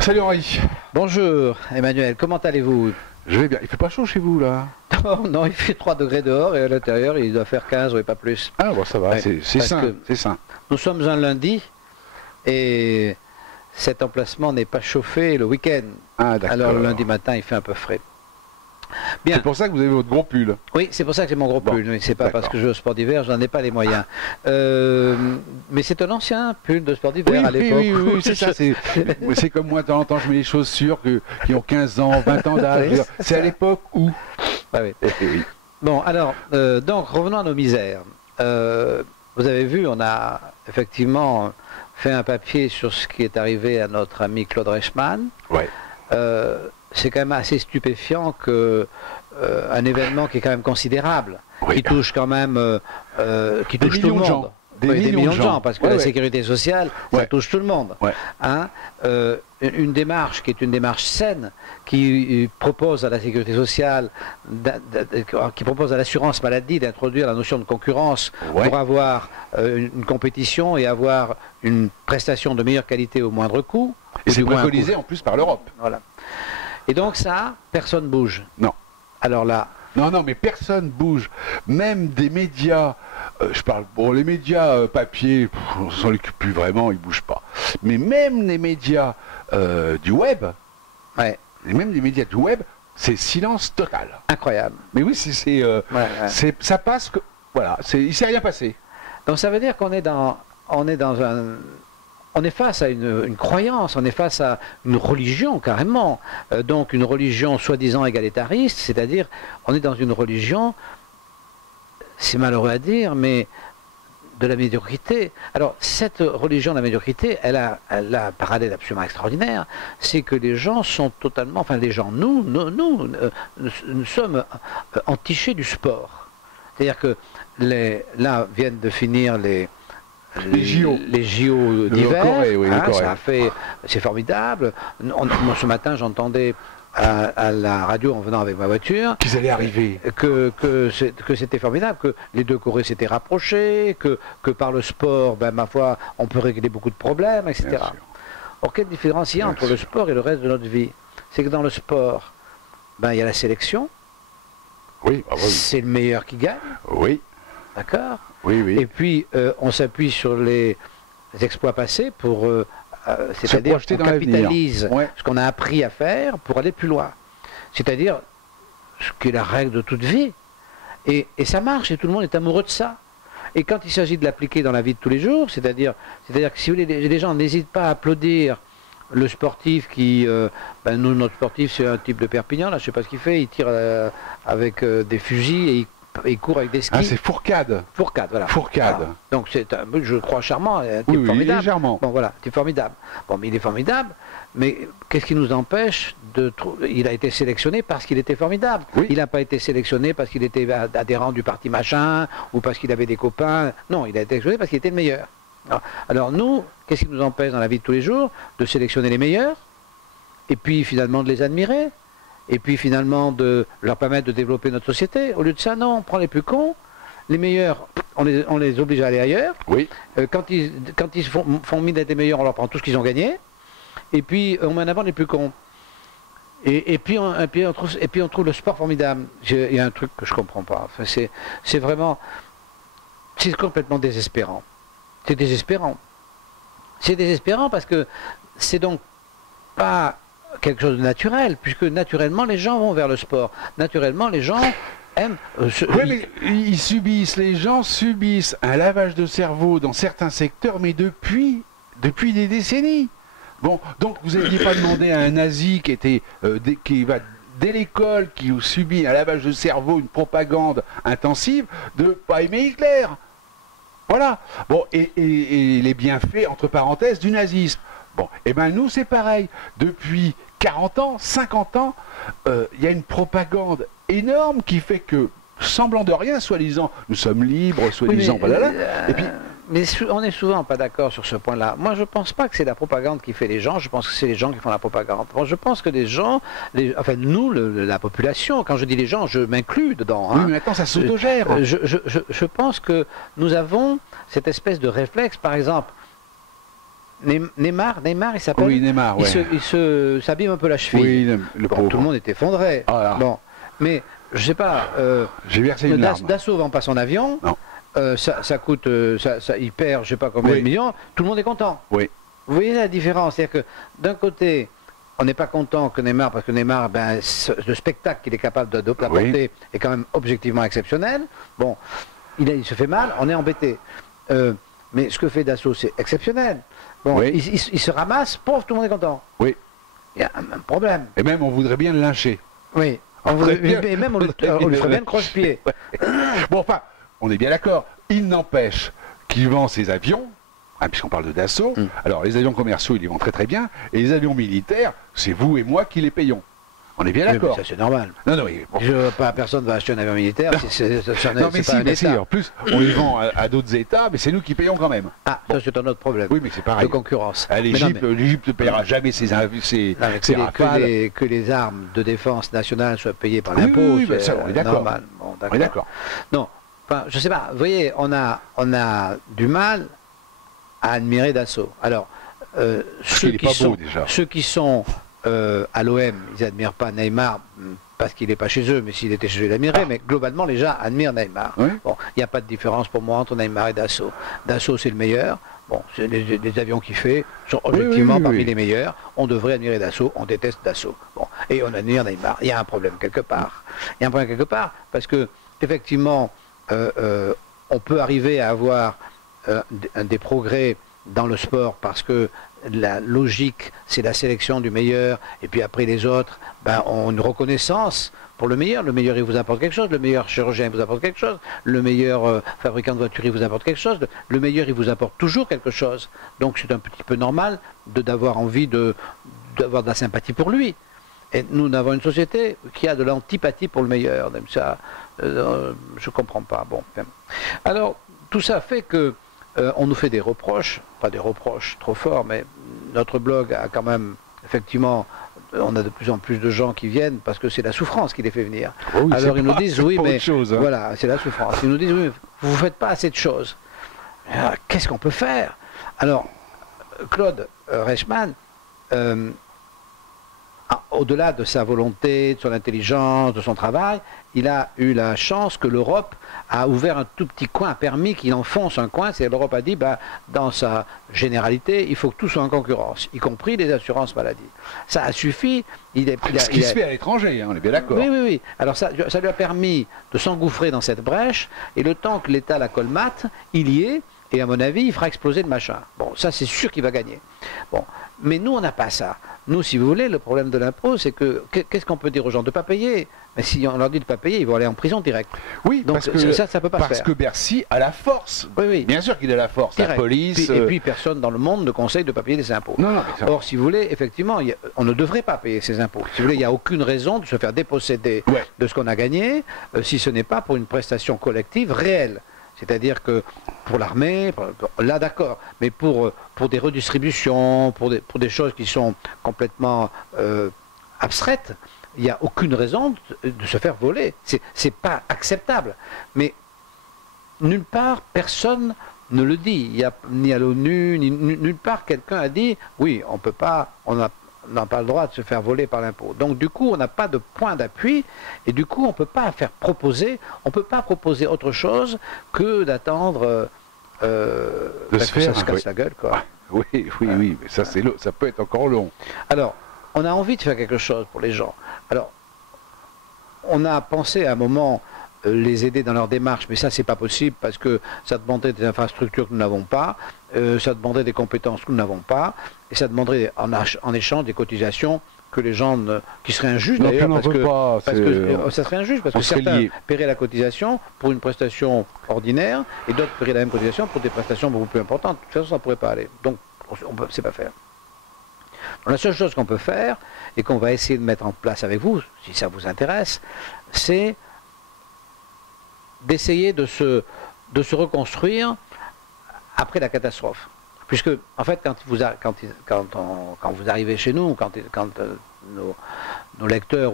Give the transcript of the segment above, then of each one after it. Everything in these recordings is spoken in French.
Salut Henri. Bonjour Emmanuel, comment allez-vous? Je vais bien. Il fait pas chaud chez vous là? Oh, non, il fait 3 degrés dehors et à l'intérieur il doit faire 15 ou pas plus. Ah bon, ça va, Ouais, c'est parce sain, que c'est sain. Nous sommes un lundi et cet emplacement n'est pas chauffé le week-end. Ah d'accord. Alors le lundi matin il fait un peu frais. Bien. C'est pour ça que vous avez votre gros pull. Oui, c'est pour ça que j'ai mon gros pull. Oui, c'est pas parce que je joue au sport d'hiver, j'en ai pas les moyens. Mais c'est un ancien pull de sport d'hiver à l'époque. Oui, c'est ça. C'est comme moi, de temps en temps, je mets les chaussures qui ont 15 ans, 20 ans d'âge. Oui. C'est à l'époque où... Ah oui. Oui. Bon, alors, donc revenons à nos misères. Vous avez vu, on a effectivement fait un papier sur ce qui est arrivé à notre ami Claude Reichmann. Ouais. C'est quand même assez stupéfiant que un événement qui est quand même considérable, Oui. qui touche quand même, qui Des touche tout le millions de monde. gens. Oui, des millions de gens, parce que Ouais, la ouais. sécurité sociale, ça Ouais. touche tout le monde. Ouais. Hein, une démarche qui est une démarche saine, qui propose à la sécurité sociale, qui propose à l'assurance maladie d'introduire la notion de concurrence Ouais. pour avoir une compétition et avoir une prestation de meilleure qualité au moindre coût. Et ou c'est du moins un préconisé coût. en plus par l'Europe. Voilà. Et donc ça, personne bouge. Non. Alors là, Non, mais personne bouge. Même des médias, je parle, bon, les médias papier, on s'en occupe plus vraiment, ils bougent pas. Mais même les médias du web, ouais, et même les médias du web, c'est silence total. incroyable. Mais oui, Ouais. ça passe que, voilà, il s'est rien passé. Donc ça veut dire qu'on est on est face à une croyance, on est face à une religion carrément. Donc une religion soi-disant égalitariste, c'est-à-dire on est dans une religion, c'est malheureux à dire, mais de la médiocrité. Alors cette religion de la médiocrité, elle a un parallèle absolument extraordinaire, c'est que les gens sont totalement, enfin les gens, nous sommes entichés du sport. C'est-à-dire que là viennent de finir les JO. Les JO d'hiver, Corée, oui, hein, Corée. c'est formidable. Moi ce matin j'entendais à la radio en venant avec ma voiture Qu'ils allaient arriver. que c'était formidable, que les deux Corées s'étaient rapprochées, que par le sport, ben, ma foi, on peut régler beaucoup de problèmes, etc. Bien sûr. Or, quelle différence il y a Bien entre sûr. le sport et le reste de notre vie? C'est que dans le sport, ben, il y a la sélection, Oui, ah oui, c'est le meilleur qui gagne, oui, d'accord? oui, oui. Et puis, on s'appuie sur les exploits passés pour, c'est-à-dire projeter qu'on dans l'avenir. capitalise Ouais. ce qu'on a appris à faire pour aller plus loin. C'est-à-dire ce qui est la règle de toute vie. Et ça marche, et tout le monde est amoureux de ça. Et quand il s'agit de l'appliquer dans la vie de tous les jours, c'est-à-dire que si vous voulez, les gens n'hésitent pas à applaudir le sportif qui, nous, notre sportif, c'est un type de Perpignan, là, je ne sais pas ce qu'il fait, il tire avec des fusils et il court avec des skis. Ah, c'est Fourcade. Fourcade, voilà. Fourcade. Voilà. Donc c'est un, je crois charmant, un type Oui, oui, formidable. légèrement. Bon voilà, type formidable. Bon, mais il est formidable, mais qu'est-ce qui nous empêche de trouver... Il a été sélectionné parce qu'il était formidable. Oui. Il n'a pas été sélectionné parce qu'il était adhérent du parti machin, ou parce qu'il avait des copains. Non, il a été sélectionné parce qu'il était le meilleur. Alors nous, qu'est-ce qui nous empêche dans la vie de tous les jours de sélectionner les meilleurs, et puis finalement de les admirer, et puis finalement de leur permettre de développer notre société? Au lieu de ça, non, on prend les plus cons, les meilleurs, on les oblige à aller ailleurs. Oui. Quand ils font mine d'être les meilleurs, on leur prend tout ce qu'ils ont gagné, et puis on met en avant les plus cons. Et puis on trouve le sport formidable. Il y a un truc que je comprends pas. Enfin, c'est vraiment, c'est complètement désespérant. C'est désespérant. C'est désespérant parce que c'est donc pas quelque chose de naturel, puisque naturellement les gens vont vers le sport. Naturellement les gens aiment... Oui, mais les gens subissent un lavage de cerveau dans certains secteurs, mais depuis des décennies. Bon, donc vous n'aviez pas demandé à un nazi qui va dès l'école, qui subit un lavage de cerveau, une propagande intensive, de pas aimer Hitler. Voilà. Bon, et les bienfaits, entre parenthèses, du nazisme. Bon, et ben nous c'est pareil. Depuis 40 ans, 50 ans, il y a une propagande énorme qui fait que, semblant de rien, soi-disant, nous sommes libres, soi-disant, voilà. Et puis, mais on n'est souvent pas d'accord sur ce point-là. Moi, je ne pense pas que c'est la propagande qui fait les gens, je pense que c'est les gens qui font la propagande. Bon, je pense que les gens, enfin nous, la population, quand je dis les gens, je m'inclus dedans. Oui, mais maintenant ça s'autogère. Je pense que nous avons cette espèce de réflexe, par exemple, Neymar, il s'appelle. Oui, Neymar, ouais. Il s'abîme un peu la cheville. Oui, le Bon, pauvre. tout le monde est effondré. Voilà. Bon, mais je sais pas. J'ai versé une larme. Dassault vend pas son avion. Non. Ça coûte, il perd, je sais pas combien de millions. Tout le monde est content. Oui. Vous voyez la différence, c'est-à-dire que d'un côté, on n'est pas content que Neymar, parce que Neymar, ben, le spectacle qu'il est capable d'apporter est quand même objectivement exceptionnel. Bon, il se fait mal, on est embêté. Mais ce que fait Dassault, c'est exceptionnel. Bon, il se ramasse, pauvre, tout le monde est content. Oui. Il y a un problème. Et même, on voudrait bien le lyncher. Oui. Et même, on lui ferait bien le croche-pied. Bon, enfin, on est bien d'accord. Il n'empêche qu'il vend ses avions, puisqu'on parle de Dassault. Alors, les avions commerciaux, il les vend très très bien. Et les avions militaires, c'est vous et moi qui les payons. On est bien d'accord. Ça, c'est normal. Non, non, personne ne va acheter un avion militaire. Non, mais si, en plus, on les vend à d'autres États, mais c'est nous qui payons quand même. Ah, ça, c'est un autre problème. Oui, mais c'est pareil. De concurrence. L'Égypte ne paiera jamais ses rafales. Que les armes de défense nationale soient payées par l'impôt, ça, on est d'accord. Normal. Bon, on est d'accord. Non, enfin, je sais pas. Vous voyez, on a du mal à admirer Dassault. Alors, ceux qui sont à l'OM, ils n'admirent pas Neymar parce qu'il n'est pas chez eux, mais s'il était chez eux, ils l'admiraient. Mais globalement, les gens admirent Neymar. Oui. Bon, il n'y a pas de différence pour moi entre Neymar et Dassault. Dassault, c'est le meilleur. Bon, c'est les avions qu'il fait sont objectivement parmi les meilleurs. On devrait admirer Dassault, on déteste Dassault. Bon, et on admire Neymar. Il y a un problème quelque part. Il y a un problème quelque part parce que, effectivement, on peut arriver à avoir des progrès dans le sport parce que la logique, c'est la sélection du meilleur, et puis après les autres, ben, ont une reconnaissance pour le meilleur. Le meilleur, il vous apporte quelque chose, le meilleur chirurgien, il vous apporte quelque chose, le meilleur fabricant de voitures, il vous apporte quelque chose, le meilleur, il vous apporte toujours quelque chose. Donc c'est un petit peu normal d'avoir envie d'avoir de la sympathie pour lui. Et nous avons une société qui a de l'antipathie pour le meilleur. Même ça, je ne comprends pas. Bon. Alors, tout ça fait que on nous fait des reproches, pas des reproches trop forts, mais notre blog a quand même, effectivement, on a de plus en plus de gens qui viennent parce que c'est la souffrance qui les fait venir. Oui, alors ils nous disent, oui, mais voilà, c'est la souffrance. Ils nous disent, oui, vous ne faites pas assez de choses. Qu'est-ce qu'on peut faire? Alors, Claude Reichmann, au-delà de sa volonté, de son intelligence, de son travail, il a eu la chance que l'Europe a ouvert un tout petit coin, a permis qu'il enfonce un coin. C'est l'Europe a dit, dans sa généralité, il faut que tout soit en concurrence, y compris les assurances maladie. Ça a suffi. Ce qui se fait à l'étranger, on est bien d'accord. Oui. Alors ça lui a permis de s'engouffrer dans cette brèche, et le temps que l'État la colmate, il y est, et à mon avis, il fera exploser le machin. Bon, ça c'est sûr qu'il va gagner. Bon, mais nous, on n'a pas ça. Nous, si vous voulez, le problème de l'impôt, c'est que, qu'est-ce qu'on peut dire aux gens? De ne pas payer. Mais si on leur dit de ne pas payer, ils vont aller en prison direct. Oui, donc ça peut pas se faire. Parce que Bercy a la force. Oui. Bien sûr qu'il a la force, direct. La police... Et puis personne dans le monde ne conseille de ne pas payer des impôts. Non, or, si vous voulez, effectivement, on ne devrait pas payer ces impôts. Si vous voulez, il n'y a aucune raison de se faire déposséder de ce qu'on a gagné, si ce n'est pas pour une prestation collective réelle. C'est-à-dire que pour l'armée, là d'accord, mais pour des redistributions, pour des choses qui sont complètement abstraites, il n'y a aucune raison de se faire voler. C'est pas acceptable. Mais nulle part, personne ne le dit. Il y a, ni à l'ONU, ni nulle part, quelqu'un a dit, oui, on peut pas, on n'a pas le droit de se faire voler par l'impôt. Donc du coup, on n'a pas de point d'appui, et du coup, on ne peut pas proposer autre chose que d'attendre que ça se casse la gueule, quoi. Oui, mais ça peut être encore long. Alors, on a envie de faire quelque chose pour les gens. Alors, on a pensé à un moment les aider dans leur démarche, mais ça c'est pas possible parce que ça demanderait des infrastructures que nous n'avons pas, ça demanderait des compétences que nous n'avons pas, et ça demanderait en échange des cotisations que les gens qui seraient injustes d'ailleurs, parce que ça serait injuste parce que certains paieraient la cotisation pour une prestation ordinaire et d'autres paieraient la même cotisation pour des prestations beaucoup plus importantes. De toute façon, ça ne pourrait pas aller. Donc, on ne sait pas faire. Donc, la seule chose qu'on peut faire et qu'on va essayer de mettre en place avec vous, si ça vous intéresse, c'est d'essayer de se reconstruire après la catastrophe. Puisque, en fait, quand vous arrivez chez nous, quand nos lecteurs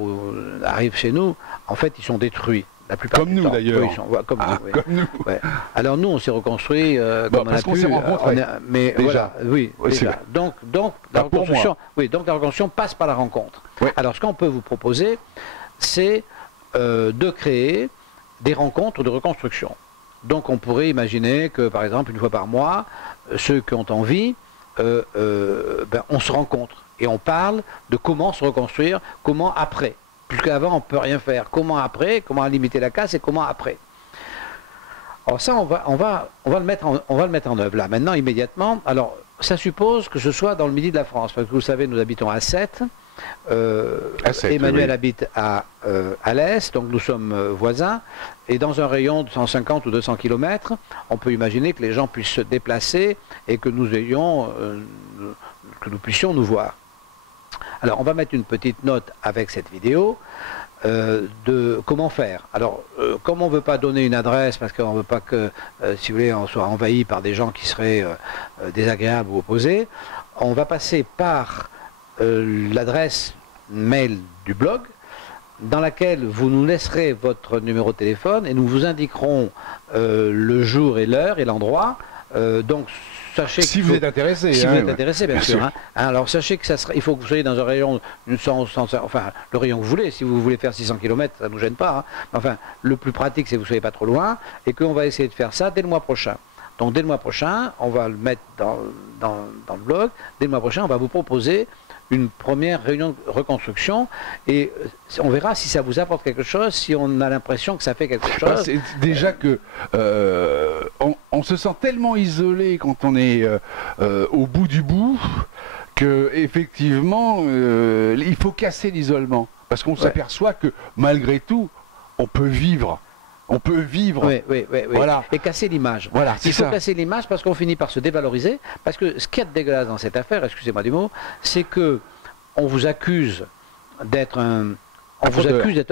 arrivent chez nous, en fait, ils sont détruits. La plupart comme du nous temps. d'ailleurs. Oui, comme nous, oui. Comme nous. Ouais. Alors nous, on s'est reconstruit Bon, comme on parce a qu'on pu. s'est rencontrés. Mais Déjà. voilà, oui, Ouais, c'est déjà. vrai. Donc la Pas pour reconstruction, oui, donc la reconstruction passe par la rencontre. Ouais. Alors ce qu'on peut vous proposer, c'est de créer des rencontres de reconstruction. Donc on pourrait imaginer que, par exemple, une fois par mois, ceux qui ont envie, on se rencontre et on parle de comment se reconstruire, comment après. Puisqu'avant on ne peut rien faire. Comment après, comment limiter la casse et comment après. Alors ça, on va le mettre en œuvre là, maintenant, immédiatement. Alors, ça suppose que ce soit dans le midi de la France, parce que vous savez, nous habitons à Sète. Emmanuel habite à l'est, donc nous sommes voisins, et dans un rayon de 150 ou 200 km, on peut imaginer que les gens puissent se déplacer et que nous puissions nous voir. Alors on va mettre une petite note avec cette vidéo de comment faire. Alors comme on ne veut pas donner une adresse, parce qu'on ne veut pas que, si vous voulez, on soit envahi par des gens qui seraient désagréables ou opposés, on va passer par l'adresse mail du blog, dans laquelle vous nous laisserez votre numéro de téléphone et nous vous indiquerons le jour et l'heure et l'endroit. Donc sachez si vous êtes intéressé. Si vous êtes intéressé, bien sûr. Alors sachez que il faut que vous soyez dans un rayon, enfin le rayon que vous voulez. Si vous voulez faire 600 km, ça ne nous gêne pas. Hein. Enfin, le plus pratique, c'est que vous ne soyez pas trop loin et qu'on va essayer de faire ça dès le mois prochain. Donc dès le mois prochain, on va le mettre dans le blog. Dès le mois prochain, on va vous proposer une première réunion de reconstruction et on verra si ça vous apporte quelque chose, si on a l'impression que ça fait quelque chose. C'est déjà que on se sent tellement isolé quand on est au bout du bout que effectivement il faut casser l'isolement parce qu'on s'aperçoit que malgré tout on peut vivre. On peut vivre. Oui. Voilà. Et casser l'image. Voilà, il faut casser l'image parce qu'on finit par se dévaloriser. Parce que ce qu'il y a de dégueulasse dans cette affaire, excusez-moi du mot, c'est que on vous accuse d'être un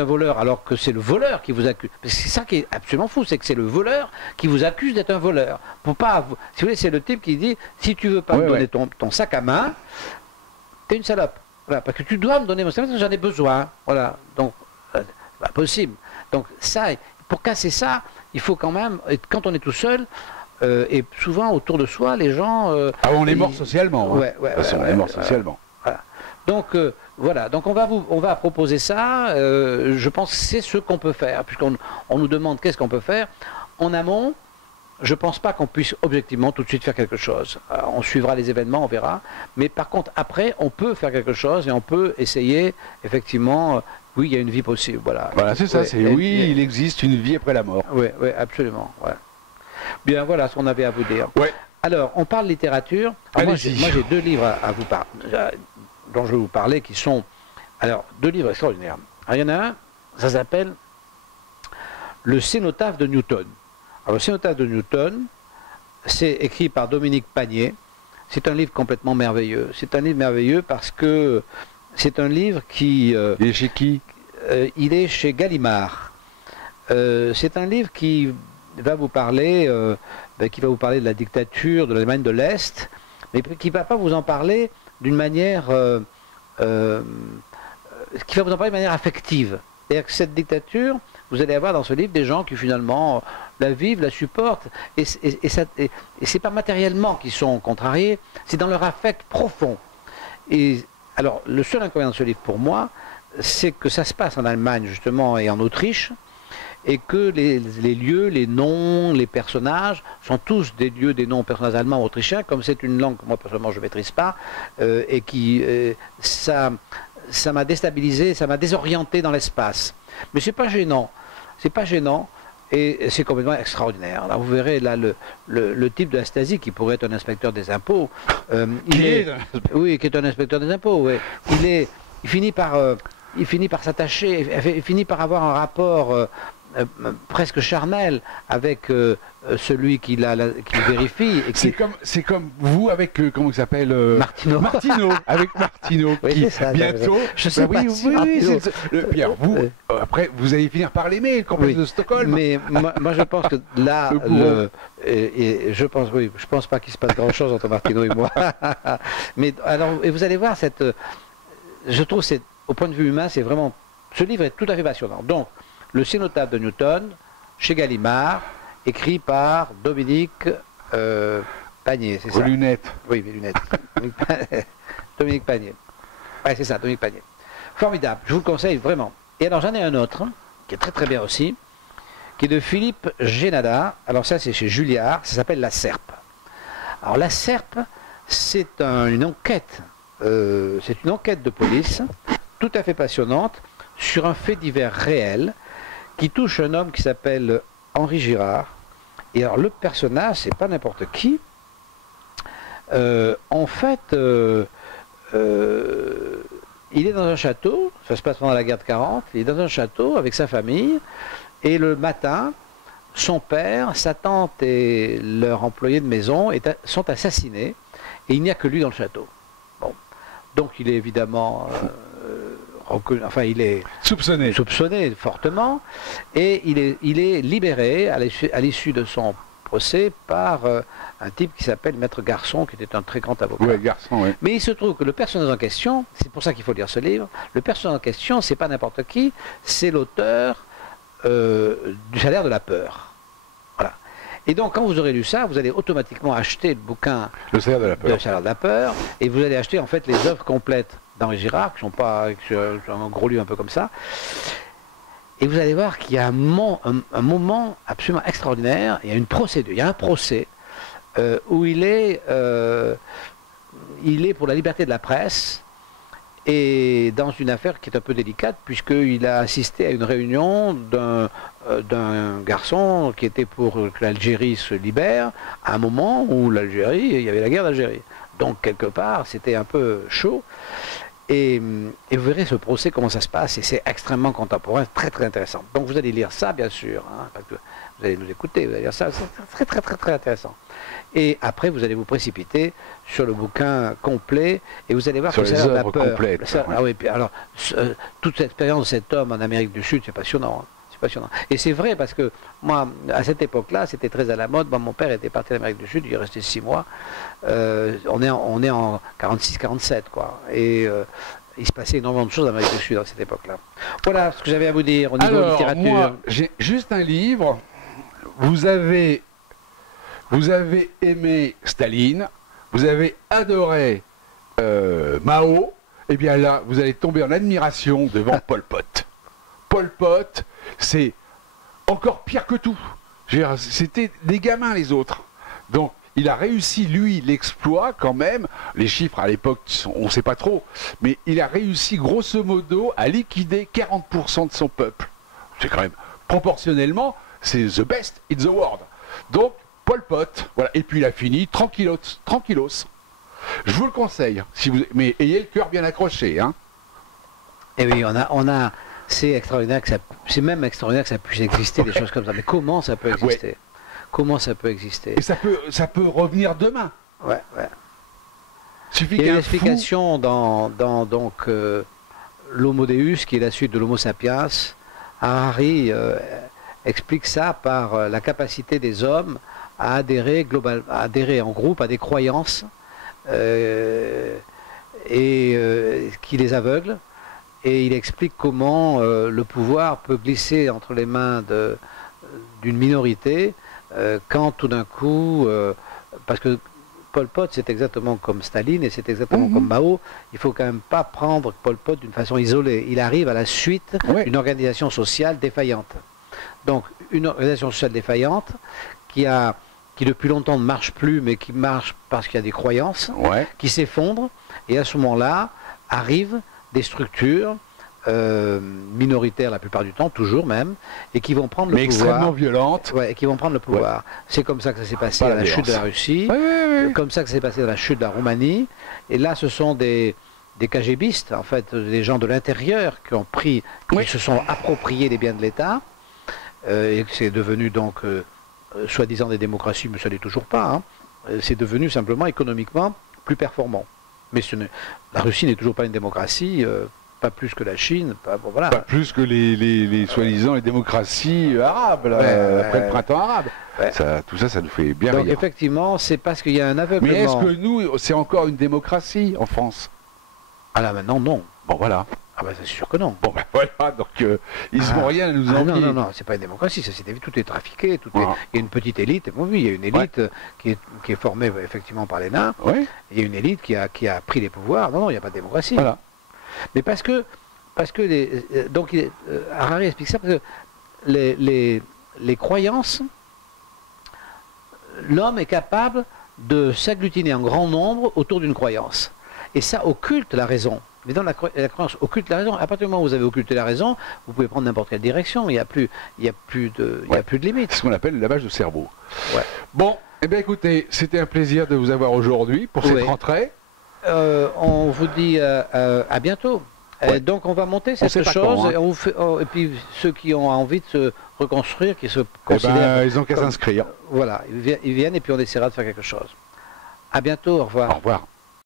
voleur alors que c'est le voleur qui vous accuse. C'est ça qui est absolument fou, c'est que c'est le voleur qui vous accuse d'être un voleur. Pour pas, si vous voulez, c'est le type qui dit si tu veux pas me donner ton sac à main, t'es une salope. Voilà, parce que tu dois me donner mon sac à main, j'en ai besoin. Voilà. Donc, c'est pas possible. Donc ça. Pour casser ça, il faut quand même, quand on est tout seul, et souvent autour de soi, les gens... on est mort socialement. On est mort socialement. Voilà. Donc, voilà. Donc on va proposer ça. Je pense que c'est ce qu'on peut faire, puisqu'on nous demande qu'est-ce qu'on peut faire. En amont, je ne pense pas qu'on puisse objectivement tout de suite faire quelque chose. On suivra les événements, on verra. Mais par contre, après, on peut faire quelque chose et on peut essayer, effectivement... oui, il y a une vie possible, voilà. Voilà, c'est ça, il existe une vie après la mort. Oui, absolument. Ouais. Bien, voilà ce qu'on avait à vous dire. Ouais. Alors, on parle littérature. Moi, j'ai 2 livres à vous parler, dont je vais vous parler, qui sont, alors, 2 livres extraordinaires. Alors, il y en a un, ça s'appelle Le Cénotaphe de Newton. Alors, le Cénotaphe de Newton, c'est écrit par Dominique Panier. C'est un livre complètement merveilleux. C'est un livre merveilleux parce que c'est un livre qui... il est chez qui? Il est chez Gallimard. C'est un livre qui va vous parler de la dictature de l'Allemagne de l'Est, mais qui ne va pas vous en parler d'une manière... qui va vous en parler de manière affective. C'est-à-dire que cette dictature, vous allez avoir dans ce livre des gens qui finalement la vivent, la supportent, et c'est pas matériellement qu'ils sont contrariés, c'est dans leur affect profond. Et alors, le seul inconvénient de ce livre pour moi, c'est que ça se passe en Allemagne justement et en Autriche, et que les lieux, les noms, les personnages sont tous des lieux, des noms, personnages allemands ou autrichiens, comme c'est une langue que moi personnellement je ne maîtrise pas, et qui ça m'a déstabilisé, ça m'a désorienté dans l'espace. Mais c'est pas gênant, et c'est complètement extraordinaire. Là, vous verrez là le type de la Stasi qui pourrait être un inspecteur des impôts. Qui est un inspecteur des impôts. Ouais. Il finit par s'attacher, il finit par avoir un rapport presque charnel avec celui qui vérifie. C'est comme vous avec, comment il s'appelle Martino. Avec Martino, oui, qui ça, bientôt... Je sais pas Pierre, vous, après, vous allez finir par l'aimer, le complexe de Stockholm. Mais moi, je pense que là, je pense pas qu'il se passe grand-chose entre Martino et moi. Mais alors, et vous allez voir, je trouve, au point de vue humain, c'est vraiment... Ce livre est tout à fait passionnant. Donc, Le Cénotaphe de Newton, chez Gallimard, écrit par Dominique Panier, c'est ça? Aux lunettes. Oui, mes lunettes. Dominique Panier. Oui, c'est ça, Dominique Panier. Formidable, je vous le conseille vraiment. Et alors j'en ai un autre, qui est très très bien aussi, qui est de Philippe Génada. Alors ça c'est chez Julliard, ça s'appelle La Serpe. Alors La Serpe, c'est une enquête, de police, tout à fait passionnante, sur un fait divers réel, qui touche un homme qui s'appelle Henri Girard. Et alors le personnage, c'est pas n'importe qui. En fait, il est dans un château, ça se passe pendant la guerre de 40, il est dans un château avec sa famille, et le matin, son père, sa tante et leur employé de maison sont assassinés, et il n'y a que lui dans le château. Bon. Donc il est évidemment il est soupçonné fortement, et il est libéré à l'issue de son procès par un type qui s'appelle Maître Garçon, qui était un très grand avocat. Oui, Garçon, oui. Mais il se trouve que le personnage en question, c'est pour ça qu'il faut lire ce livre, le personnage en question, c'est pas n'importe qui, c'est l'auteur du Salaire de la peur. Voilà. Et donc, quand vous aurez lu ça, vous allez automatiquement acheter le bouquin Le Salaire de la peur. Salaire de la peur, et vous allez acheter en fait les œuvres complètes d'Henri Girard, qui sont pas un gros livre un peu comme ça. Et vous allez voir qu'il y a un moment absolument extraordinaire. Il y a une procédure, il y a un procès où il est pour la liberté de la presse, et dans une affaire qui est un peu délicate, puisqu'il a assisté à une réunion d'un garçon qui était pour que l'Algérie se libère, à un moment où il y avait la guerre d'Algérie. Donc quelque part, c'était un peu chaud. Et vous verrez ce procès, comment ça se passe, et c'est extrêmement contemporain, très très intéressant. Donc vous allez lire ça, bien sûr, hein, parce que vous allez nous écouter, vous allez lire ça, c'est très très très très intéressant. Et après, vous allez vous précipiter sur le bouquin complet, et vous allez voir sur que les ça a œuvres complètes. Ah oui, puis alors, toute l'expérience de cet homme en Amérique du Sud, c'est passionnant. Hein. Passionnant. Et c'est vrai parce que moi, à cette époque-là, c'était très à la mode. Moi, mon père était parti en Amérique du Sud, il est resté 6 mois. On est en 46-47, quoi. Et il se passait énormément de choses en Amérique du Sud à cette époque-là. Voilà ce que j'avais à vous dire au niveau littérature. Moi, j'ai juste un livre. Vous avez aimé Staline, vous avez adoré Mao, et bien là, vous allez tomber en admiration devant Pol Pot. Pol Pot, c'est encore pire que tout. C'était des gamins les autres. Donc il a réussi, lui, l'exploit quand même. Les chiffres à l'époque, on ne sait pas trop. Mais il a réussi grosso modo à liquider 40% de son peuple. C'est quand même, proportionnellement, c'est the best in the world. Donc Pol Pot, voilà. Et puis il a fini tranquillos. Je vous le conseille, mais ayez le cœur bien accroché. Hein. Et oui, c'est extraordinaire c'est même extraordinaire que ça puisse exister, des choses comme ça. Mais comment ça peut exister? Ouais. Comment ça peut exister? Et ça peut revenir demain. Ouais. Il y a une explication dans l'Homo Deus, qui est la suite de l'Homo sapiens. Harari explique ça par la capacité des hommes à adhérer en groupe à des croyances qui les aveuglent. Et il explique comment le pouvoir peut glisser entre les mains d'une minorité quand tout d'un coup, parce que Pol Pot c'est exactement comme Staline et c'est exactement comme Mao, il ne faut quand même pas prendre Pol Pot d'une façon isolée. Il arrive à la suite d'une organisation sociale défaillante. Donc une organisation sociale défaillante qui depuis longtemps ne marche plus, mais qui marche parce qu'il y a des croyances, qui s'effondrent, et à ce moment-là arrivent des structures minoritaires la plupart du temps, toujours même, et qui vont prendre le pouvoir. Mais extrêmement violentes. Et qui vont prendre le pouvoir. C'est comme ça que ça s'est passé à la chute de la Russie, comme ça que ça s'est passé à la chute de la Roumanie, et là ce sont des KGBistes, en fait, des gens de l'intérieur qui se sont appropriés des biens de l'État, et c'est devenu donc soi-disant des démocraties, mais ça n'est toujours pas. Hein. C'est devenu simplement économiquement plus performant. Mais la Russie n'est toujours pas une démocratie, pas plus que la Chine, pas plus que les soi-disant les démocraties arabes, après le printemps arabe. Tout ça nous fait bien rire. Donc effectivement, c'est parce qu'il y a un aveuglement. Mais est-ce que nous, c'est encore une démocratie en France? Ah là maintenant, non. Bon voilà. Ah ben c'est sûr que non. Bon ben voilà, donc ils n'ont rien à nous envier. Non, non, non, c'est pas une démocratie, tout est trafiqué, il y a une petite élite, bon, oui, il y a une élite qui est formée effectivement par les nains, il y a une élite qui a pris les pouvoirs, non, non, il n'y a pas de démocratie. Voilà. Mais parce que donc Harari explique ça, parce que les croyances, l'homme est capable de s'agglutiner en grand nombre autour d'une croyance. Et ça occulte la raison. Mais dans la croyance occulte la raison. À partir du moment où vous avez occulté la raison, vous pouvez prendre n'importe quelle direction. Il n'y a plus de limite. C'est ce qu'on appelle le lavage de cerveau. Ouais. Bon, eh bien écoutez, c'était un plaisir de vous avoir aujourd'hui pour cette rentrée. On vous dit à bientôt. Donc on va monter cette chose et puis ceux qui ont envie de se reconstruire, qui se considèrent... ils ont qu'à s'inscrire. Voilà, ils viennent et puis on essaiera de faire quelque chose. À bientôt, au revoir. Au revoir.